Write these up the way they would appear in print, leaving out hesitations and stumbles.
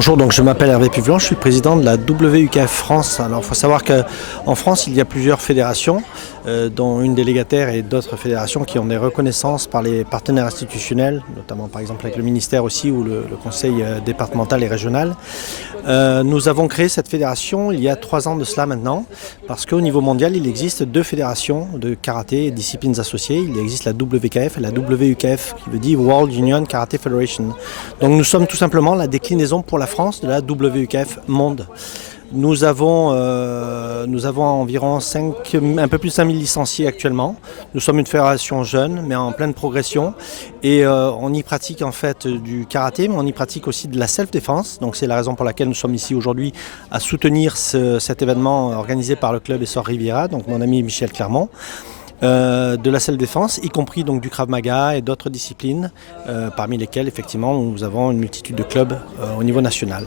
Bonjour, donc je m'appelle Hervé Puvlan, je suis président de la WUKF France. Alors il faut savoir qu'en France il y a plusieurs fédérations, dont une délégataire et d'autres fédérations qui ont des reconnaissances par les partenaires institutionnels, notamment par exemple avec le ministère aussi ou le conseil départemental et régional. Nous avons créé cette fédération il y a 3 ans de cela maintenant, parce qu'au niveau mondial il existe 2 fédérations de karaté et disciplines associées. Il existe la WKF et la WUKF, qui veut dire World Union Karate Federation. Donc nous sommes tout simplement la déclinaison pour la France de la WKF Monde. Nous avons environ un peu plus de 5000 licenciés actuellement. Nous sommes une fédération jeune, mais en pleine progression. Et on y pratique en fait du karaté, mais on y pratique aussi de la self-défense. Donc c'est la raison pour laquelle nous sommes ici aujourd'hui à soutenir cet événement organisé par le club Essor Riviera, donc mon ami Michel Clermont. De la self-défense, y compris donc du Krav Maga et d'autres disciplines, parmi lesquelles effectivement nous avons une multitude de clubs au niveau national.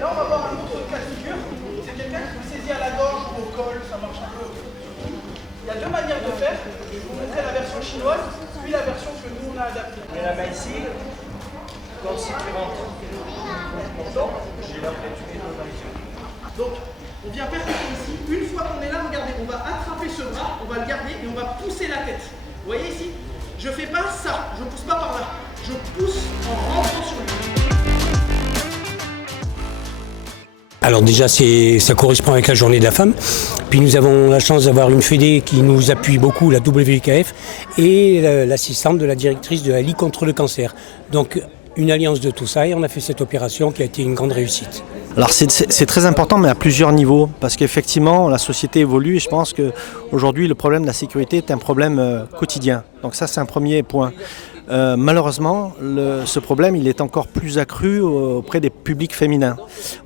Là, on va voir un autre cas de figure. C'est quelqu'un qui vous saisit à la gorge ou au col, ça marche un peu. Il y a 2 manières de faire. Je vais vous montrer la version chinoise, puis la version que nous on a adaptée. Et la main ici, comme si tu rentres. J'ai la tu mets dans la main. Donc, on vient percuter ici. Une fois qu'on est là, regardez, on va attraper ce bras, on va le garder et on va pousser la tête. Vous voyez ici? Je ne fais pas ça, je ne pousse pas par là. Je pousse en rentrant sur lui. Alors déjà, ça correspond avec la journée de la femme. Puis nous avons la chance d'avoir une fédé qui nous appuie beaucoup, la WKF, et l'assistante de la directrice de la Ligue contre le cancer. Donc une alliance de tout ça, et on a fait cette opération qui a été une grande réussite. Alors c'est très important, mais à plusieurs niveaux, parce qu'effectivement la société évolue et je pense qu'aujourd'hui le problème de la sécurité est un problème quotidien. Donc ça c'est un premier point. Malheureusement, ce problème il est encore plus accru auprès des publics féminins.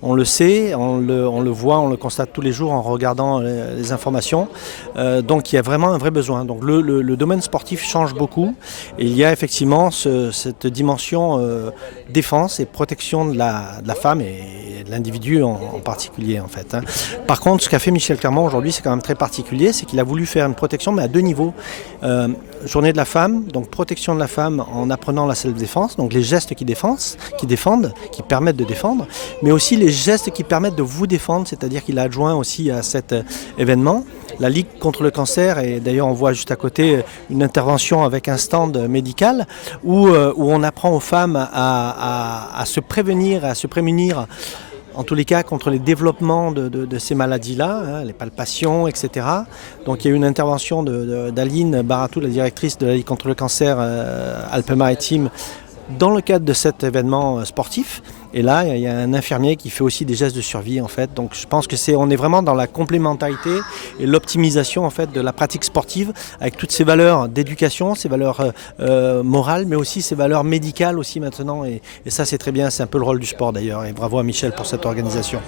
On le sait, on le voit, on le constate tous les jours en regardant les informations. Donc il y a vraiment un vrai besoin. Donc le domaine sportif change beaucoup et il y a effectivement cette dimension défense et protection de la femme et de l'individu en particulier en fait. Par contre, ce qu'a fait Michel Clermont aujourd'hui, c'est quand même très particulier, c'est qu'il a voulu faire une protection mais à 2 niveaux. Journée de la femme, donc protection de la femme en apprenant la self-défense, donc les gestes qui défendent, qui permettent de défendre, mais aussi les gestes qui permettent de vous défendre, c'est-à-dire qu'il a adjoint aussi à cet événement la Ligue contre le cancer, et d'ailleurs on voit juste à côté une intervention avec un stand médical où on apprend aux femmes à se prévenir, à se prémunir en tous les cas contre les développements de ces maladies-là, les palpations, etc. Donc il y a eu une intervention d'Aline Baratou, la directrice de la Ligue contre le cancer Alpes-Maritimes, dans le cadre de cet événement sportif. Et là, il y a un infirmier qui fait aussi des gestes de survie en fait. Donc je pense que on est vraiment dans la complémentarité et l'optimisation en fait de la pratique sportive avec toutes ces valeurs d'éducation, ces valeurs morales, mais aussi ces valeurs médicales aussi maintenant. Et ça c'est très bien, c'est un peu le rôle du sport d'ailleurs. Et bravo à Michel pour cette organisation.